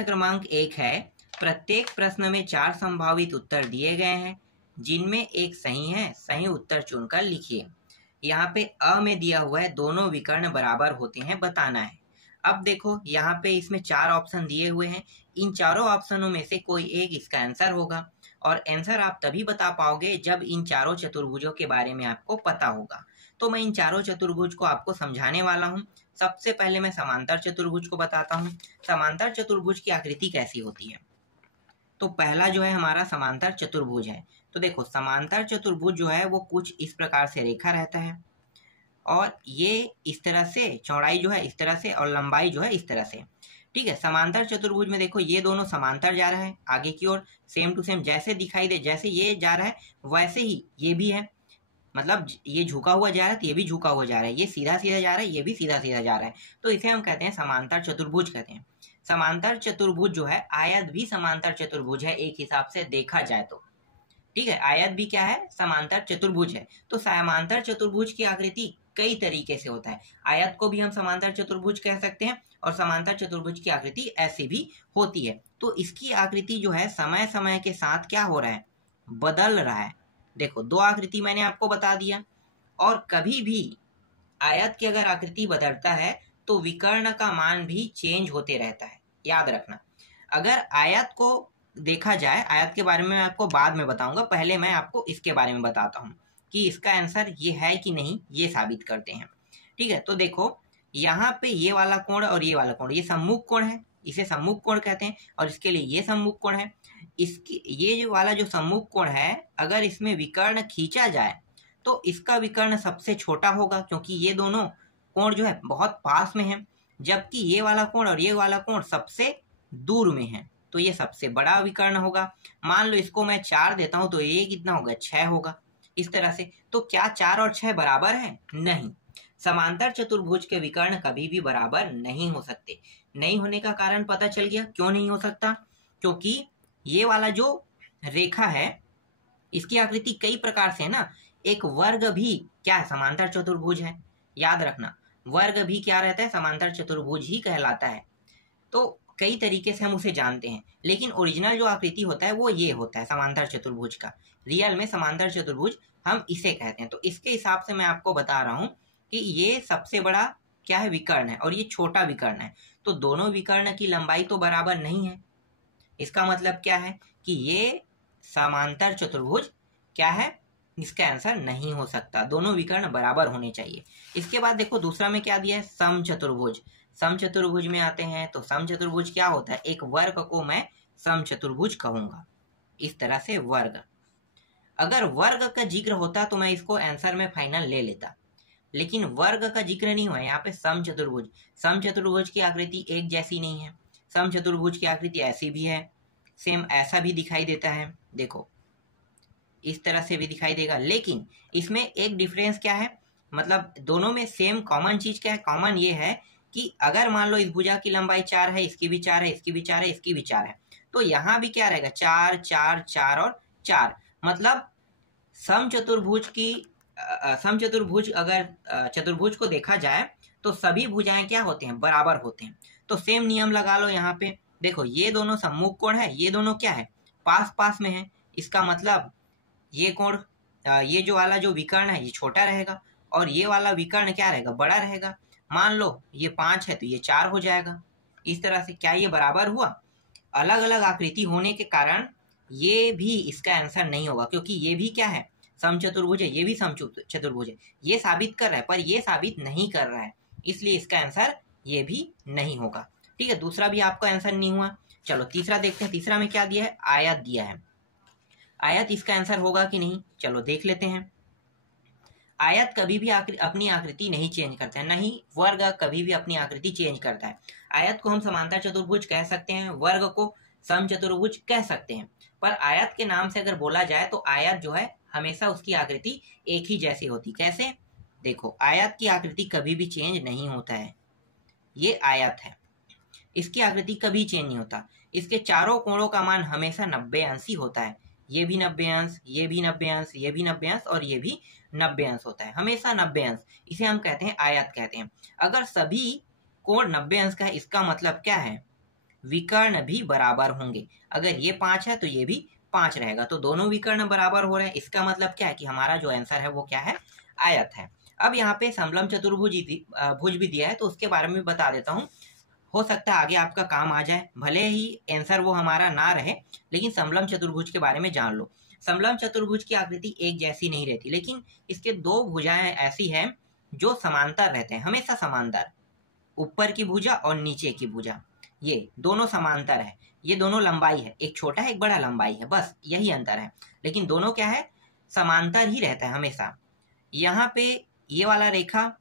प्रश्न क्रमांक 1 है, प्रत्येक प्रश्न में 4 संभावित उत्तर दिए गए हैं जिनमें एक सही है, सही उत्तर चुनकर लिखिए। यहाँ पे अ में दिया हुआ है दोनों विकर्ण बराबर होते हैं, बताना है। अब देखो यहाँ पे इसमें 4 ऑप्शन दिए हुए हैं, इन चारों ऑप्शनों में से कोई एक इसका आंसर होगा और आंसर आप तभी बता पाओगे जब इन चारों चतुर्भुजों के बारे में आपको पता होगा। तो मैं इन चारों चतुर्भुज को आपको समझाने वाला हूँ। सबसे पहले मैं समांतर चतुर्भुज को बताता हूँ। समांतर चतुर्भुज की आकृति कैसी होती है। तो पहला जो है हमारा समांतर चतुर्भुज है। तो देखो समांतर चतुर्भुज जो है वो कुछ इस प्रकार से रेखा रहता है और ये इस तरह से, चौड़ाई जो है इस तरह से और लंबाई जो है इस तरह से। ठीक है, समांतर चतुर्भुज में देखो ये दोनों समांतर जा रहा है आगे की ओर, सेम टू सेम जैसे दिखाई दे, जैसे ये जा रहा है वैसे ही ये भी है। मतलब ये झुका हुआ जा रहा है तो ये भी झुका हुआ जा रहा है, ये सीधा सीधा जा रहा है, ये भी सीधा सीधा जा रहा है, तो इसे हम कहते हैं समांतर चतुर्भुज कहते हैं। समांतर चतुर्भुज जो है, आयत भी समांतर चतुर्भुज है एक हिसाब से देखा जाए तो। ठीक है, आयत भी क्या है, समांतर चतुर्भुज है। तो समांतर चतुर्भुज की आकृति कई तरीके से होता है। आयत को भी हम समांतर चतुर्भुज कह सकते हैं और समांतर चतुर्भुज की आकृति ऐसी भी होती है। तो इसकी आकृति जो है समय समय के साथ क्या हो रहा है, बदल रहा है। देखो 2 आकृति मैंने आपको बता दिया, और कभी भी आयत की अगर आकृति बदलता है तो विकर्ण का मान भी चेंज होते रहता है, याद रखना। अगर आयत को देखा जाए, आयत के बारे में मैं आपको बाद में बताऊंगा, पहले मैं आपको इसके बारे में बताता हूँ कि इसका आंसर ये है कि नहीं, ये साबित करते हैं। ठीक है, तो देखो यहाँ पे ये वाला कोण और ये वाला कोण, ये सम्मुख कोण है, इसे सम्मुख कोण कहते हैं, और इसके लिए ये सम्मुख कोण है। इसकी ये जो वाला जो सम्मुख कोण है, अगर इसमें विकर्ण खींचा जाए तो इसका विकर्ण सबसे छोटा होगा, क्योंकि ये दोनों कोण जो है बहुत पास में है, जबकि ये वाला कोण और ये वाला कोण सबसे दूर में है, तो ये सबसे बड़ा विकर्ण होगा। मान लो इसको मैं 4 देता हूं तो ये कितना होगा, 6 होगा, इस तरह से। तो क्या 4 और 6 बराबर है? नहीं। समांतर चतुर्भुज के विकर्ण कभी भी बराबर नहीं हो सकते। नहीं होने का कारण पता चल गया क्यों नहीं हो सकता, क्योंकि ये वाला जो रेखा है इसकी आकृति कई प्रकार से है ना। एक वर्ग भी क्या है, समांतर चतुर्भुज है, याद रखना। वर्ग भी क्या रहता है, समांतर चतुर्भुज ही कहलाता है। तो कई तरीके से हम उसे जानते हैं, लेकिन ओरिजिनल जो आकृति होता है वो ये होता है समांतर चतुर्भुज का। रियल में समांतर चतुर्भुज हम इसे कहते हैं। तो इसके हिसाब से मैं आपको बता रहा हूं कि ये सबसे बड़ा क्या है, विकर्ण है, और ये छोटा विकर्ण है। तो दोनों विकर्ण की लंबाई तो बराबर नहीं है। इसका मतलब क्या है कि ये समांतर चतुर्भुज क्या है, इसका आंसर नहीं हो सकता। दोनों विकर्ण बराबर होने चाहिए। इसके बाद देखो दूसरा में क्या दिया है, समचतुर्भुज। समचतुर्भुज में आते हैं तो समचतुर्भुज क्या होता है, एक वर्ग को मैं समचतुर्भुज कहूंगा, इस तरह से वर्ग। अगर वर्ग का जिक्र होता तो मैं इसको आंसर में फाइनल ले लेता, लेकिन वर्ग का जिक्र नहीं हुआ यहाँ पे। समचतुर्भुज, समचतुर्भुज की आकृति एक जैसी नहीं है। समचतुर्भुज की आकृति ऐसी भी है, सेम ऐसा भी दिखाई देता है, देखो इस तरह से भी दिखाई देगा। लेकिन इसमें एक डिफरेंस क्या है, मतलब दोनों में सेम कॉमन चीज क्या है, कॉमन ये है कि अगर मान लो इस भुजा की लंबाई 4 है, इसकी भी 4 है, इसकी भी 4 है, इसकी भी 4 है, तो यहाँ भी क्या रहेगा, 4 4 4 और 4। मतलब समचतुर्भुज की समचतुर्भुज अगर चतुर्भुज को देखा जाए तो सभी भुजाएं क्या होते हैं, बराबर होते हैं। तो सेम नियम लगा लो यहाँ पे। देखो ये दोनों सम्मुख कोण है, ये दोनों क्या है, पास पास में है। इसका मतलब ये कोण, ये जो वाला जो विकर्ण है ये छोटा रहेगा, और ये वाला विकर्ण क्या रहेगा, बड़ा रहेगा। मान लो ये 5 है तो ये 4 हो जाएगा, इस तरह से। क्या ये बराबर हुआ? अलग अलग आकृति होने के कारण ये भी इसका आंसर नहीं होगा, क्योंकि ये भी क्या है, समचतुर्भुज है, ये भी समचतुर्भुज है। ये साबित कर रहा है पर ये साबित नहीं कर रहा है, इसलिए इसका आंसर ये भी नहीं होगा। ठीक है, दूसरा भी आपका आंसर नहीं हुआ। चलो तीसरा देखते हैं। तीसरा में क्या दिया है, आयत दिया है। आयत इसका आंसर होगा कि नहीं, चलो देख लेते हैं। आयत कभी भी अपनी आकृति नहीं चेंज करता है, नहीं वर्ग कभी भी अपनी आकृति चेंज करता है। आयत को हम समांतर चतुर्भुज कह सकते हैं, वर्ग को समचतुर्भुज कह सकते हैं, पर आयत के नाम से अगर बोला जाए तो आयत जो है हमेशा उसकी आकृति एक ही जैसी होती। कैसे? देखो आयत की आकृति कभी भी चेंज नहीं होता है। ये आयत है, इसकी आकृति कभी चेंज नहीं होता। इसके चारों कोणों का मान हमेशा 90 अंश ही होता है। ये भी 90 अंश, ये भी 90 अंश, ये भी 90 अंश और ये भी 90 अंश होता है, हमेशा 90 अंश। इसे हम कहते हैं आयत कहते हैं। अगर सभी कोण 90 अंश का है, इसका मतलब क्या है, विकर्ण भी बराबर होंगे। अगर ये 5 है तो ये भी 5 रहेगा, तो दोनों विकर्ण बराबर हो रहे हैं। इसका मतलब क्या है कि हमारा जो आंसर है वो क्या है, आयत है। अब यहाँ पे समलम चतुर्भुज भुज भी दिया है, तो उसके बारे में बता देता हूँ। हो सकता है आगे आपका काम आ जाए, भले ही आंसर वो हमारा ना रहे, लेकिन समलम चतुर्भुज के बारे में जान लो। समलम चतुर्भुज की आकृति एक जैसी नहीं रहती, लेकिन इसके दो भुजाएं ऐसी हैं जो समांतर रहते हैं, हमेशा समांतर। ऊपर की भुजा और नीचे की भुजा, ये दोनों समांतर है। ये दोनों लंबाई है, एक छोटा है एक बड़ा लंबाई है, बस यही अंतर है, लेकिन दोनों क्या है, समांतर ही रहता है हमेशा। यहाँ पे ये वाला रेखा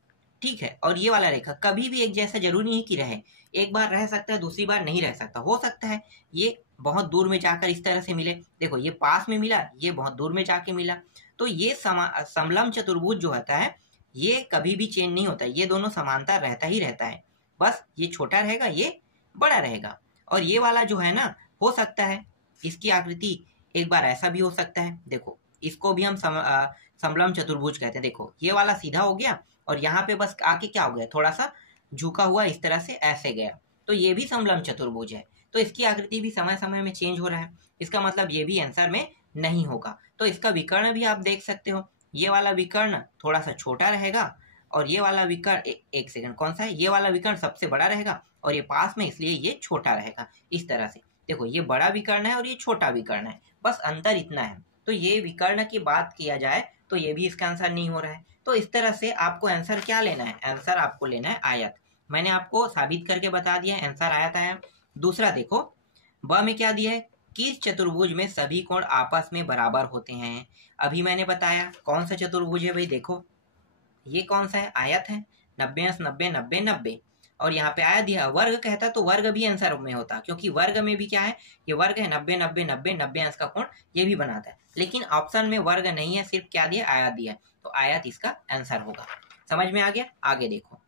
ठीक है, और ये वाला रेखा कभी भी एक जैसा जरूरी नहीं कि रहे। एक बार रह सकता है, दूसरी बार नहीं रह सकता। हो सकता है ये बहुत दूर में जाकर इस तरह से मिले, देखो ये पास में मिला, ये बहुत दूर में जाके मिला। तो ये समलम चतुर्भुज जो होता है ये कभी भी चेंज नहीं होता, ये दोनों समांतर रहता ही रहता है। बस ये छोटा रहेगा, ये बड़ा रहेगा। और ये वाला जो है ना, हो सकता है इसकी आकृति एक बार ऐसा भी हो सकता है। देखो इसको भी हम समलम चतुर्भुज कहते हैं। देखो ये वाला सीधा हो गया और यहाँ पे बस आके क्या हो गया, थोड़ा सा झुका हुआ इस तरह से ऐसे गया, तो ये भी समलम चतुर्भुज है। तो इसकी आकृति भी समय समय में चेंज हो रहा है, इसका मतलब ये भी आंसर में नहीं होगा। तो इसका विकर्ण भी आप देख सकते हो, ये वाला विकर्ण थोड़ा सा छोटा रहेगा और ये वाला विकर्ण एक सेकंड, कौन सा है, ये वाला विकर्ण सबसे बड़ा रहेगा और ये पास में, इसलिए ये छोटा रहेगा। इस तरह से देखो ये बड़ा विकर्ण है और ये छोटा विकर्ण है, बस अंतर इतना है। तो ये विकर्ण की बात किया जाए तो ये भी इसका आंसर नहीं हो रहा है। तो इस तरह से आपको आंसर क्या लेना है, आंसर आपको लेना है आयत। मैंने आपको साबित करके बता दिया, आंसर आयत आया। दूसरा देखो ब में क्या दिया है, किस चतुर्भुज में सभी कोण आपस में बराबर होते हैं। अभी मैंने बताया कौन सा चतुर्भुज है भाई, देखो ये कौन सा है, आयत है। 90 अंश 90 90 90, और यहाँ पे आया दिया वर्ग कहता तो वर्ग भी आंसर में होता, क्योंकि वर्ग में भी क्या है, ये वर्ग है, 90 90 90 90 अंश का कोण ये भी बनाता है। लेकिन ऑप्शन में वर्ग नहीं है, सिर्फ क्या दिया, आयत दिया, तो आयत इसका आंसर होगा। समझ में आ गया। आगे देखो,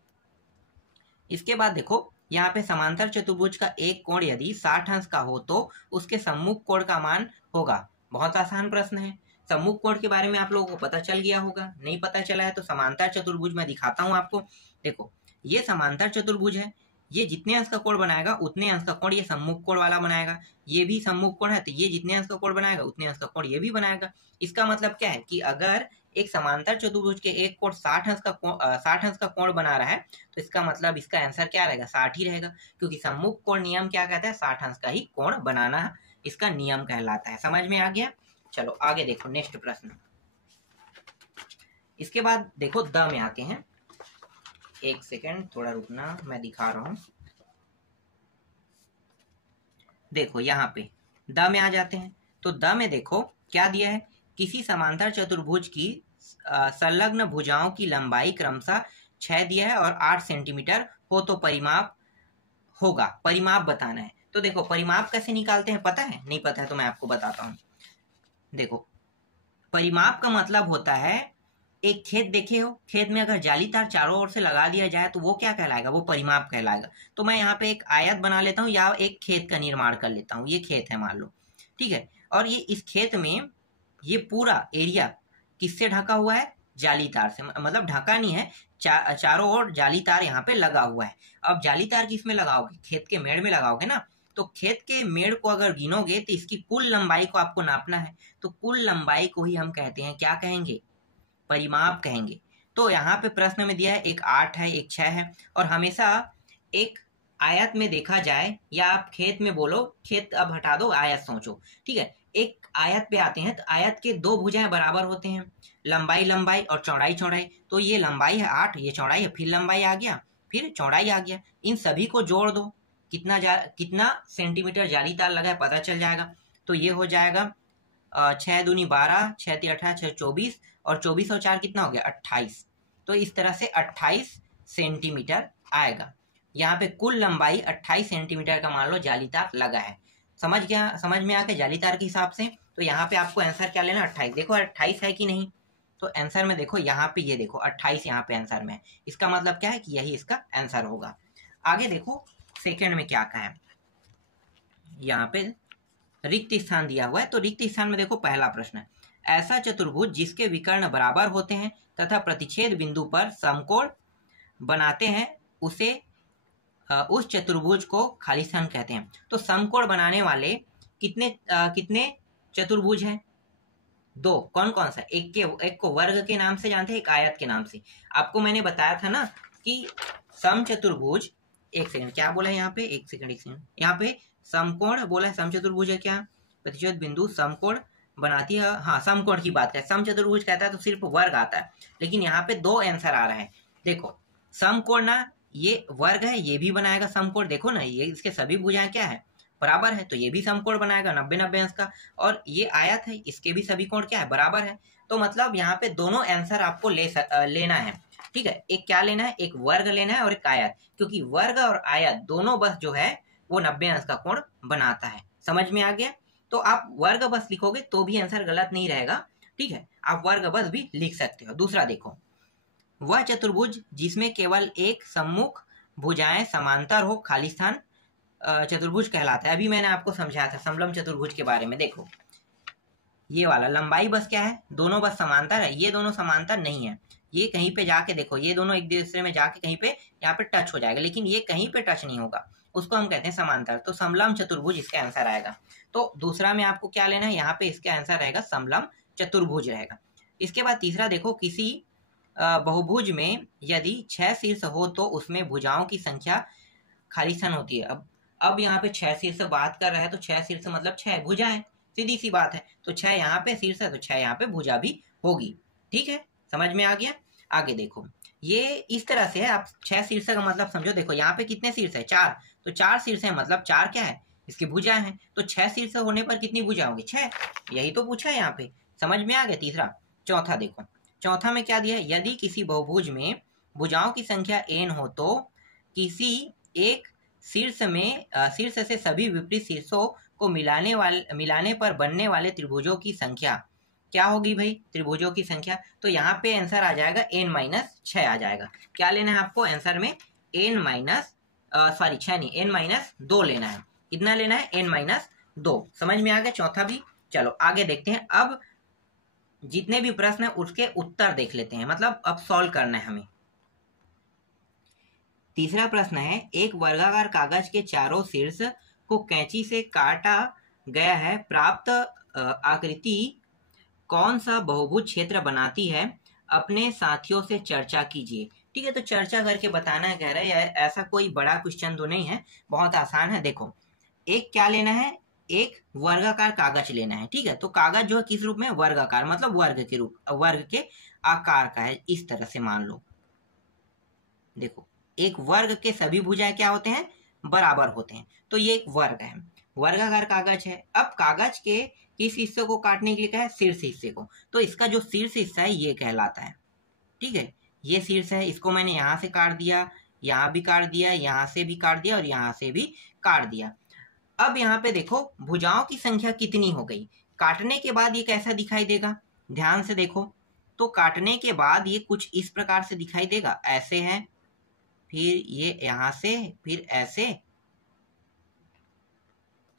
इसके बाद देखो यहाँ पे समांतर चतुर्भुज का एक कोण यदि 60 अंश का हो तो उसके सम्मुख कोण का मान होगा। बहुत आसान प्रश्न है। सम्मुख कोण के बारे में आप लोगों को पता चल गया होगा, नहीं पता चला है तो समांतर चतुर्भुज मैं दिखाता हूँ आपको। देखो ये समांतर चतुर्भुज है, ये जितने अंश का कोण बनाएगा उतने अंश का कोण ये सम्मुख कोण वाला बनाएगा। ये भी सम्मुख कोण है तो ये जितने अंश का कोण बनाएगा उतने अंश का कोण ये भी बनाएगा। इसका मतलब क्या है कि अगर एक समांतर चतुर्भुज के एक कोण 60 अंश का कोण बना रहा है तो इसका मतलब इसका आंसर क्या रहेगा, 60 ही रहेगा, क्योंकि सम्मुख कोण नियम क्या कहता है, 60 अंश का ही कोण बनाना इसका नियम कहलाता है। समझ में आ गया। चलो आगे देखो नेक्स्ट प्रश्न। इसके बाद देखो द में आते हैं, एक सेकेंड थोड़ा रुकना, मैं दिखा रहा हूं। देखो यहाँ पे द में आ जाते हैं, तो द में देखो क्या दिया है, किसी समांतर चतुर्भुज की संलग्न भुजाओं की लंबाई क्रमशः 6 दिया है और 8 सेंटीमीटर हो तो परिमाप होगा, परिमाप बताना है। तो देखो परिमाप कैसे निकालते हैं पता है, नहीं पता है तो मैं आपको बताता हूँ। देखो परिमाप का मतलब होता है, एक खेत देखे हो, खेत में अगर जाली तार चारों ओर से लगा दिया जाए तो वो क्या कहलाएगा, वो परिमाप कहलाएगा। तो मैं यहाँ पे एक आयत बना लेता हूँ या एक खेत का निर्माण कर लेता हूँ। ये खेत है मान लो, ठीक है, और ये इस खेत में ये पूरा एरिया किससे ढका हुआ है, जाली तार से, मतलब ढका नहीं है, चारों ओर जाली तार यहाँ पे लगा हुआ है। अब जाली तार किस में लगाओगे, खेत के मेड़ में लगाओगे ना, तो खेत के मेड़ को अगर गिनोगे तो इसकी कुल लंबाई को आपको नापना है, तो कुल लंबाई को ही हम कहते हैं, क्या कहेंगे, परिमाप कहेंगे। तो यहाँ पे प्रश्न में दिया है एक 8 है एक 6 है, और हमेशा एक आयत में देखा जाए, या आप खेत में बोलो, खेत अब हटा दो आयत सोचो, ठीक है, एक आयत पे आते हैं तो आयत के दो भुजाएं बराबर होते हैं, लंबाई लंबाई और चौड़ाई चौड़ाई। तो ये लंबाई है 8, ये चौड़ाई है, फिर लंबाई आ गया, फिर चौड़ाई आ गया, इन सभी को जोड़ दो, कितना सेंटीमीटर जाली तार लगा है पता चल जाएगा। तो ये हो जाएगा 6 दूनी 12, 6 × 18 6 24, और 24 और 4 कितना हो गया 28। तो इस तरह से 28 सेंटीमीटर आएगा। यहाँ पे कुल लंबाई 28 सेंटीमीटर का मान लो जाली तार लगा है। समझ में आ गया जाली तार के हिसाब से। तो यहाँ पे आपको आंसर क्या लेना, 28। देखो 28 है कि नहीं, तो आंसर में देखो यहाँ पे, ये देखो 28 यहाँ पे आंसर में है। इसका मतलब क्या है कि यही इसका आंसर होगा। आगे देखो सेकंड में क्या कहा है, यहाँ पे रिक्त स्थान दिया हुआ है, तो रिक्त स्थान में देखो पहला प्रश्न है, ऐसा चतुर्भुज जिसके विकर्ण बराबर होते हैं तथा प्रतिच्छेद बिंदु पर समकोण बनाते हैं उसे उस चतुर्भुज को खालिस्तान कहते हैं। तो समकोण बनाने वाले कितने चतुर्भुज हैं? दो। कौन कौन सा? एक को वर्ग के नाम से जानते हैं, एक आयत के नाम से। आपको मैंने बताया था ना कि समचतुर्भुज, एक सेकंड क्या बोला है यहाँ पे, एक सेकंड यहाँ पे समकोण बोला है, समचतुर्भुज है क्या? प्रतिशत बिंदु समकोण बनाती है, हाँ समकोण की बात है। समचतुर्भुज कहता है तो सिर्फ वर्ग आता है, लेकिन यहाँ पे दो आंसर आ रहा है। देखो समकोण ना, ये वर्ग है, ये भी बनाएगा समकोण। देखो ना, ये इसके सभी भुजाएं क्या है, बराबर है, तो ये भी समकोण बनाएगा 90-90 अंश का। और ये आयत है, इसके भी सभी कोण क्या है, बराबर है। तो मतलब यहाँ पे दोनों आंसर आपको लेना है। ठीक है, एक क्या लेना है, एक वर्ग लेना है और एक आयत, क्योंकि वर्ग और आयत दोनों बस जो है वो 90 अंश का कोण बनाता है। समझ में आ गया? तो आप वर्ग बस लिखोगे तो भी आंसर गलत नहीं रहेगा। ठीक है, आप वर्ग बस भी लिख सकते हो। दूसरा देखो, वह चतुर्भुज जिसमें केवल एक सम्मुख भुजाएं समांतर हो खालिस्तान चतुर्भुज कहलाता है। अभी मैंने आपको समझाया था समलंब चतुर्भुज के बारे में। देखो ये वाला लंबाई बस क्या है, दोनों बस समांतर है, ये दोनों समांतर नहीं है। ये कहीं पे जाके देखो, ये दोनों एक दूसरे में जाके कहीं पे यहाँ पे टच हो जाएगा, लेकिन ये कहीं पे टच नहीं होगा, उसको हम कहते हैं समांतर। तो समलंब चतुर्भुज इसका आंसर आएगा। तो दूसरा में आपको क्या लेना है, यहाँ पे इसका आंसर रहेगा समलंब चतुर्भुज रहेगा। इसके बाद तीसरा देखो, किसी बहुभुज में यदि 6 शीर्ष हो तो उसमें भुजाओं की संख्या खालिस्तान होती है। अब यहाँ पे 6 शीर्ष बात कर रहे हैं, तो 6 शीर्ष मतलब 6 भुजा है, सीधी सी बात है। तो 6 यहाँ पे शीर्ष है तो 6 यहाँ पे भुजा भी होगी। ठीक है, समझ में आ गया? आगे देखो, ये इस तरह से है, आप 6 शीर्ष का मतलब समझो। देखो यहाँ पे कितने शीर्ष है, 4, तो 4 शीर्ष है मतलब 4 क्या है, इसकी भुजा है। तो 6 शीर्ष होने पर कितनी भुजा होगी, 6। यही तो पूछा है यहाँ पे। समझ में आ गया? तीसरा। चौथा देखो, चौथा में क्या दिया है, यदि किसी बहुभुज में भुजाओं की संख्या n हो तो किसी एक शीर्ष से सभी विपरीत शीर्षों को मिलाने पर बनने वाले त्रिभुजों की संख्या क्या होगी भाई, त्रिभुजों की संख्या। तो यहाँ पे आंसर आ जाएगा n-6 आ जाएगा। क्या लेना है आपको आंसर में, n-6 नहीं, n-2 लेना है। कितना लेना है, n-2। समझ में आ गया चौथा भी? चलो आगे देखते हैं। अब जितने भी प्रश्न है उसके उत्तर देख लेते हैं, मतलब अब सॉल्व करना है हमें। तीसरा प्रश्न है, एक वर्गाकार कागज के चारों शीर्ष को कैंची से काटा गया है, प्राप्त आकृति कौन सा बहुभुज क्षेत्र बनाती है, अपने साथियों से चर्चा कीजिए। ठीक है, तो चर्चा करके बताना कह रहे हैं। ऐसा कोई बड़ा क्वेश्चन तो नहीं है, बहुत आसान है। देखो एक क्या लेना है, एक वर्गाकार कागज लेना है। ठीक है, तो कागज जो है किस रूप में, वर्गाकार, मतलब वर्ग के आकार का है। इस तरह से मान लो, देखो एक वर्ग के सभी भुजाएं क्या होते हैं, बराबर होते हैं। तो ये एक वर्ग है, वर्गाकार कागज है। अब कागज के किस हिस्से को काटने के लिए कहा है, शीर्ष हिस्से को। तो इसका जो शीर्ष हिस्सा है ये कहलाता है। ठीक है, ये शीर्ष है, इसको मैंने यहाँ से काट दिया, यहाँ भी काट दिया, यहाँ से भी काट दिया और यहाँ से भी काट दिया। अब यहाँ पे देखो भुजाओं की संख्या कितनी हो गई। काटने के बाद ये कैसा दिखाई देगा, ध्यान से देखो। तो काटने के बाद ये कुछ इस प्रकार से दिखाई देगा, ऐसे है, फिर ये यहाँ से, फिर ऐसे,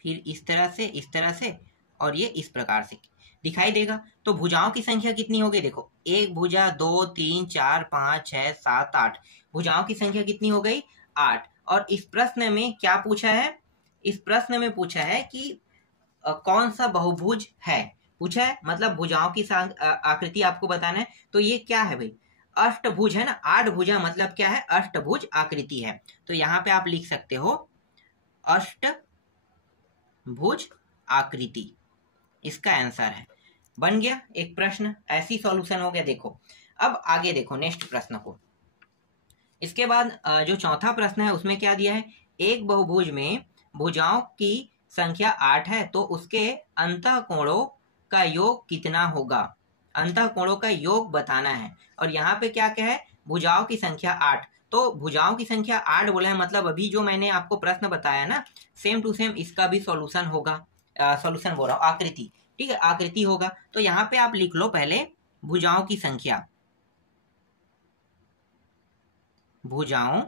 फिर इस तरह से और ये इस प्रकार से दिखाई देगा। तो भुजाओं की संख्या कितनी हो गई, देखो एक भुजा, 2, 3, 4, 5, 6, 7, 8। भुजाओं की संख्या कितनी हो गई, 8। और इस प्रश्न में क्या पूछा है, इस प्रश्न में पूछा है कि कौन सा बहुभुज है, पूछा है, मतलब भुजाओं की आकृति आपको बताना है। तो ये क्या है भाई, अष्टभुज है ना, 8 भुजा मतलब क्या है, अष्टभुज आकृति है। तो यहाँ पे आप लिख सकते हो अष्टभुज आकृति, इसका आंसर है। बन गया एक प्रश्न, ऐसी सॉल्यूशन हो गया। देखो अब आगे देखो नेक्स्ट प्रश्न को। इसके बाद जो चौथा प्रश्न है उसमें क्या दिया है, एक बहुभुज में भुजाओं की संख्या 8 है तो उसके अंतःकोणों का योग कितना होगा, अंतःकोणों का योग बताना है। और यहाँ पे क्या क्या है, भुजाओं की संख्या 8। तो भुजाओं की संख्या 8 बोला है, मतलब अभी जो मैंने आपको प्रश्न बताया ना, सेम टू सेम इसका भी सॉल्यूशन होगा। सॉल्यूशन बोल रहा हूँ, आकृति। ठीक है, आकृति होगा। तो यहाँ पे आप लिख लो पहले भुजाओं की संख्या, भुजाओं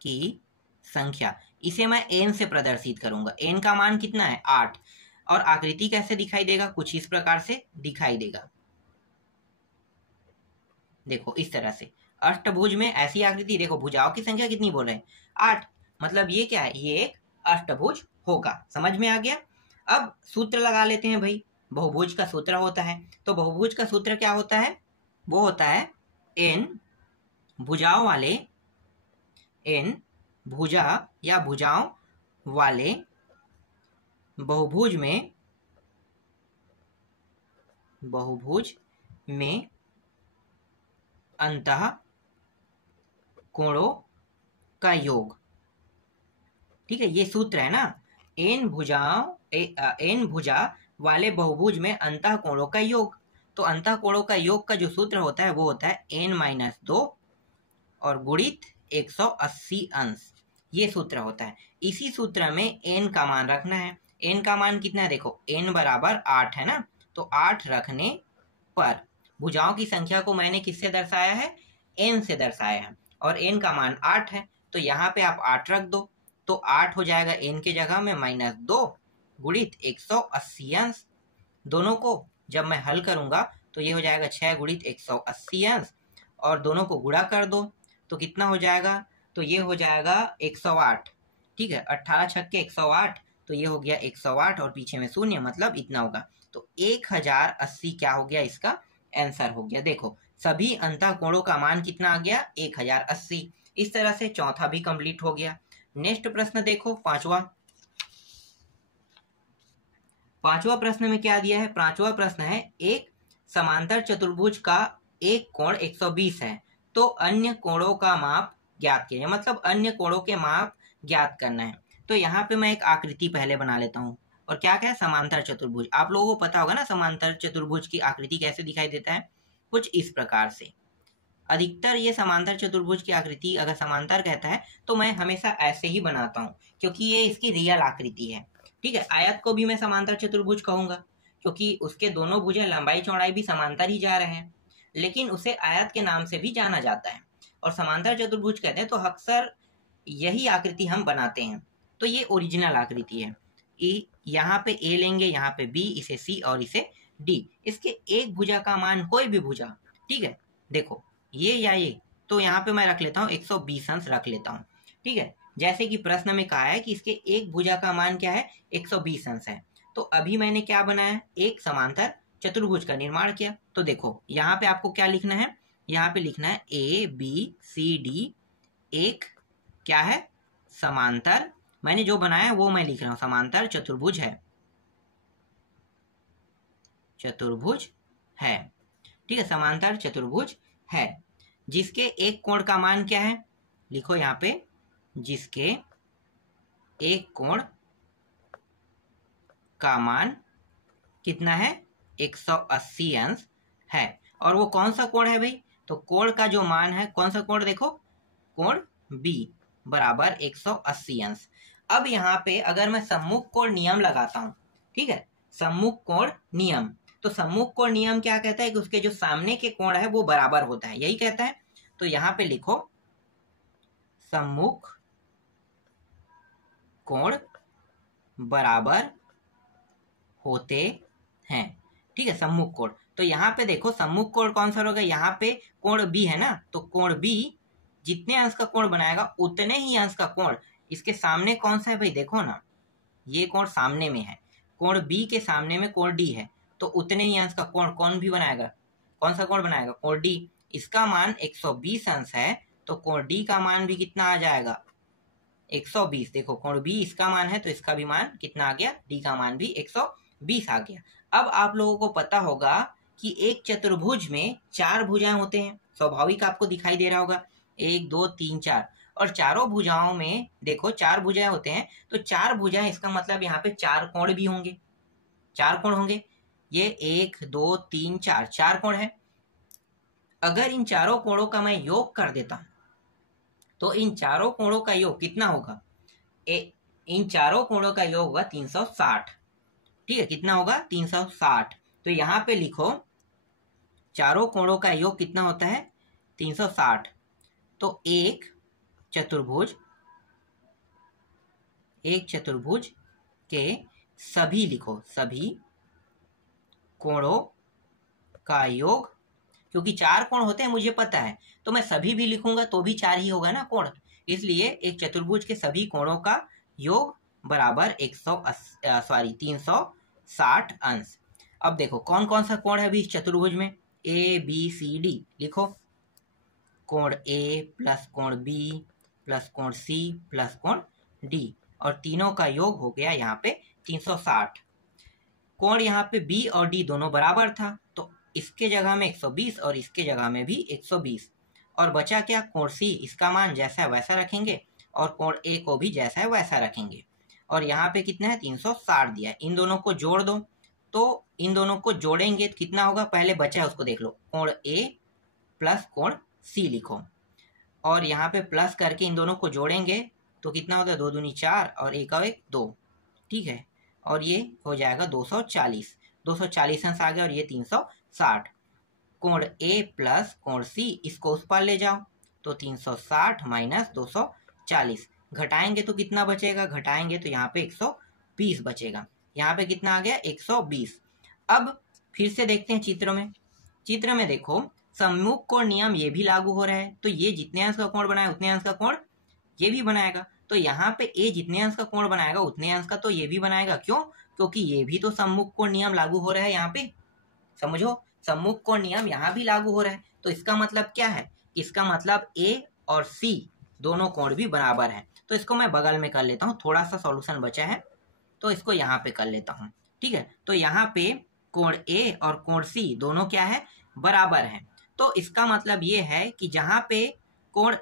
की संख्या, इसे मैं n से प्रदर्शित करूंगा। n का मान कितना है, 8। और आकृति कैसे दिखाई देगा, कुछ इस प्रकार से दिखाई देगा, देखो इस तरह से। अष्टभुज में ऐसी आकृति, देखो भुजाओं की संख्या कितनी बोल रहे हैं, 8, मतलब ये क्या है, ये एक अष्टभुज होगा। समझ में आ गया। अब सूत्र लगा लेते हैं भाई, बहुभुज का सूत्र होता है, तो बहुभुज का सूत्र क्या होता है, वो होता है n भुजाओं वाले, n भुजा या भुजाओं वाले बहुभुज में अंतः कोणों का योग। ठीक है, ये सूत्र है ना, n भुजा वाले बहुभुज में अंतः कोणों का योग। तो अंतः कोणों का योग का जो सूत्र होता है वो होता है n-2 और गुणित 180 अंश, ये सूत्र होता है। इसी सूत्र में n का मान रखना है। n का मान कितना है, देखो n बराबर 8 है ना, तो 8 रखने पर भुजाओं की संख्या को मैंने किससे दर्शाया है, n से दर्शाया है, और n का मान 8 है, तो यहाँ पे आप 8 रख दो, तो 8 हो जाएगा n के जगह में -2 गुणित 180 अंश। दोनों को जब मैं हल करूंगा तो ये हो जाएगा 6 गुणित 180 अंश, और दोनों को गुणा कर दो तो कितना हो जाएगा, तो ये हो जाएगा 108। ठीक है, 18 छक्के 108, तो ये हो गया 108 और पीछे में शून्य, मतलब इतना होगा। तो 1080 क्या हो गया, इसका आंसर हो गया। देखो सभी अंतः कोणों का मान कितना आ गया, 1080। इस तरह से चौथा भी कंप्लीट हो गया। नेक्स्ट प्रश्न देखो, पांचवा प्रश्न में क्या दिया है, पांचवा प्रश्न है, एक समांतर चतुर्भुज का एक कोण 120 है, तो अन्य कोणों का माप ज्ञात कीजिए, मतलब अन्य कोणों के माप ज्ञात करना है। तो यहाँ पे मैं एक आकृति पहले बना लेता हूँ, और क्या क्या है, समांतर चतुर्भुज। आप लोगों को पता होगा ना समांतर चतुर्भुज की आकृति कैसे दिखाई देता है, कुछ इस प्रकार से। अधिकतर ये समांतर चतुर्भुज की आकृति अगर समांतर कहता है तो मैं हमेशा ऐसे ही बनाता हूँ, क्योंकि ये इसकी रियल आकृति है। ठीक है, आयत को भी मैं समांतर चतुर्भुज कहूंगा, क्योंकि उसके दोनों भुजें लंबाई चौड़ाई भी समांतर ही जा रहे हैं, लेकिन उसे आयत के नाम से भी जाना जाता है, और समांतर चतुर्भुज कहते हैं। तो अक्सर यही आकृति हम बनाते हैं। तो ये ओरिजिनल आकृति है। यहाँ पे ए लेंगे, यहाँ पे बी, इसे सी और इसे डी। इसके एक भुजा का मान, कोई भी भुजा, ठीक है, देखो ये या ये, तो यहाँ पे मैं रख लेता हूँ 120 अंश रख लेता हूँ। ठीक है, जैसे कि प्रश्न में कहा है कि इसके एक भुजा का मान क्या है, 120 अंश है। तो अभी मैंने क्या बनाया, एक समांतर चतुर्भुज का निर्माण किया। तो देखो यहाँ पे आपको क्या लिखना है, यहाँ पे लिखना है ABCD एक क्या है, समांतर, मैंने जो बनाया है वो मैं लिख रहा हूं, समांतर चतुर्भुज है, चतुर्भुज है। ठीक है, समांतर चतुर्भुज है, जिसके एक कोण का मान क्या है, लिखो यहाँ पे, जिसके एक कोण का मान कितना है, 180 अंश है। और वो कौन सा कोण है भाई, तो कोण का जो मान है, कौन सा कोण, देखो कोण B बराबर 180 अंश। अब यहाँ पे अगर मैं सम्मुख कोण नियम लगाता हूं, ठीक है, सम्मुख कोण नियम, तो सम्मुख कोण नियम क्या कहता है कि उसके जो सामने के कोण है वो बराबर होता है, यही कहता है। तो यहाँ पे लिखो सम्मुख कोण बराबर होते हैं। ठीक है, सम्मुख कोण, तो यहाँ पे देखो सम्मुख कोण कौन सा होगा, यहाँ पे कोण B है ना, तो कोण B जितने अंश का कोण बनाएगा उतने ही अंश का कोण इसके सामने कौन सा है भाई, देखो ना ये कोण सामने में है, कोण B के सामने में कोण D है, तो उतने ही अंश का कोण कौन भी बनाएगा, कौन सा कोण बनाएगा, कोण D। इसका मान 120 अंश है, तो कोण D का मान भी कितना आ जाएगा, 120। देखो कोण B इसका मान है, तो इसका भी मान कितना आ गया, D का मान भी 120 आ गया। अब आप लोगों को पता होगा कि एक चतुर्भुज में 4 भुजाएं होते हैं, स्वाभाविक आपको दिखाई दे रहा होगा, 1 2 3 4, और चारों भुजाओं में देखो 4 भुजाएं होते हैं, तो 4 भुजाएं, इसका मतलब यहाँ पे 4 कोण भी होंगे, 4 कोण होंगे, ये 1 2 3 4, 4 कोण है। अगर इन चारों कोणों का मैं योग कर देता हूं, तो इन चारों कोणों का योग कितना होगा, इन चारों कोणों का योग होगा 360। ठीक है, कितना होगा, 360। तो यहाँ पे लिखो चारों कोणों का योग कितना होता है, 360। तो एक चतुर्भुज के सभी, लिखो सभी कोणों का योग क्योंकि 4 कोण होते हैं मुझे पता है, तो मैं सभी भी लिखूंगा तो भी 4 ही होगा ना कोण। इसलिए एक चतुर्भुज के सभी कोणों का योग बराबर 360 अंश। अब देखो कौन कौन सा कोण है अभी इस चतुर्भुज में, ए बी सी डी लिखो। कोण ए प्लस कोण बी प्लस कोण सी प्लस कोण डी, और तीनों का योग हो गया यहाँ पे 360। कोण यहाँ पे बी और डी दोनों बराबर था, तो इसके जगह में 120 और इसके जगह में भी 120, और बचा क्या, कोण सी, इसका मान जैसा है वैसा रखेंगे और कोण ए को भी जैसा है वैसा रखेंगे। और यहाँ पे कितना है, 360 दिया है। इन दोनों को जोड़ दो, तो इन दोनों को जोड़ेंगे तो कितना होगा, पहले बचा है उसको देख लो, कोण ए प्लस कोण सी लिखो, और यहाँ पे प्लस करके इन दोनों को जोड़ेंगे तो कितना होता है, 2 दूनी 4 और 1 और 1 2, ठीक है, और ये हो जाएगा 240। 240 अंश आ गया और ये 360। कोण ए प्लस कोण सी, इसको उस पर ले जाओ तो 360 माइनस 240, घटाएंगे तो कितना बचेगा, घटाएंगे तो यहाँ पे 120 बचेगा। यहाँ पे कितना आ गया, 120। अब फिर से देखते हैं चित्र में। चित्र में देखो सम्मुख कोण नियम ये भी लागू हो रहा है, तो ये जितने अंश का कोण बनाए उतने अंश का कोण ये भी बनाएगा। तो यहाँ पे ए जितने अंश का कोण बनाएगा उतने अंश का तो ये भी बनाएगा। क्यों, क्योंकि ये भी तो सम्मुख कोण नियम लागू हो रहा है यहाँ पे, समझो, सम्मुख कोण नियम यहाँ भी लागू हो रहा है। तो इसका मतलब क्या है, इसका मतलब ए और सी दोनों कोण भी बराबर है। तो इसको मैं बगल में कर लेता हूँ, थोड़ा सा सॉल्यूशन बचा है तो इसको यहाँ पे कर लेता हूँ, ठीक है। तो यहाँ पे कोण ए और कोण सी दोनों क्या है, बराबर है। तो इसका मतलब ये है कि जहाँ पे कोण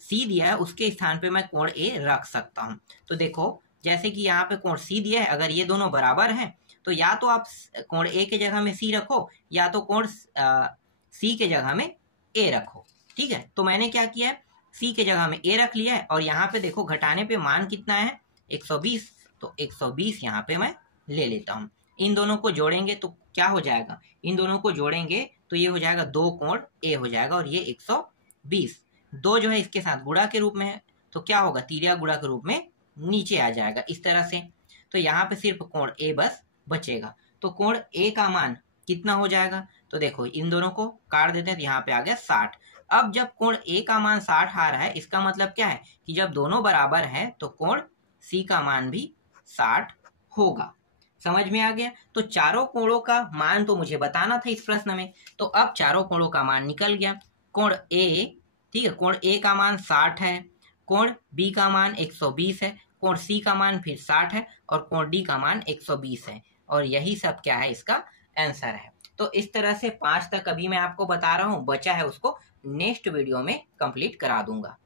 सी दिया है उसके स्थान पे मैं कोण ए रख सकता हूँ। तो देखो जैसे कि यहाँ पे कोण सी दिया है, अगर ये दोनों बराबर हैं तो या तो आप कोण ए के जगह में सी रखो या तो कोण सी के जगह में ए रखो, ठीक है। तो मैंने क्या किया है, सी के जगह में ए रख लिया है, और यहाँ पे देखो घटाने पे मान कितना है, 120, तो 120 यहाँ पे मैं ले लेता हूँ। इन दोनों को जोड़ेंगे तो क्या हो जाएगा, इन दोनों को जोड़ेंगे तो ये हो जाएगा 2 कोण ए हो जाएगा, और ये 120। 2 जो है इसके साथ गुणा के रूप में है, तो क्या होगा, तिर्या गुणा के रूप में नीचे आ जाएगा इस तरह से। तो यहाँ पे सिर्फ कोण ए बस बचेगा। तो कोण ए का मान कितना हो जाएगा, तो देखो इन दोनों को काट देते हैं तो यहाँ पे आ गया 60। अब जब कोण ए का मान 60 आ रहा है, इसका मतलब क्या है कि जब दोनों बराबर है तो कोण सी का मान भी 60 होगा। समझ में आ गया। तो चारों कोणों का मान तो मुझे बताना था इस प्रश्न में, तो अब चारों कोणों का मान निकल गया। कोण ए, ठीक है, कोण ए का मान 60 है, कोण बी का मान 120 है, कोण सी का मान फिर 60 है, और कोण डी का मान 120 है, और यही सब क्या है, इसका आंसर है। तो इस तरह से 5 तक अभी मैं आपको बता रहा हूँ, बचा है उसको नेक्स्ट वीडियो में कंप्लीट करा दूंगा।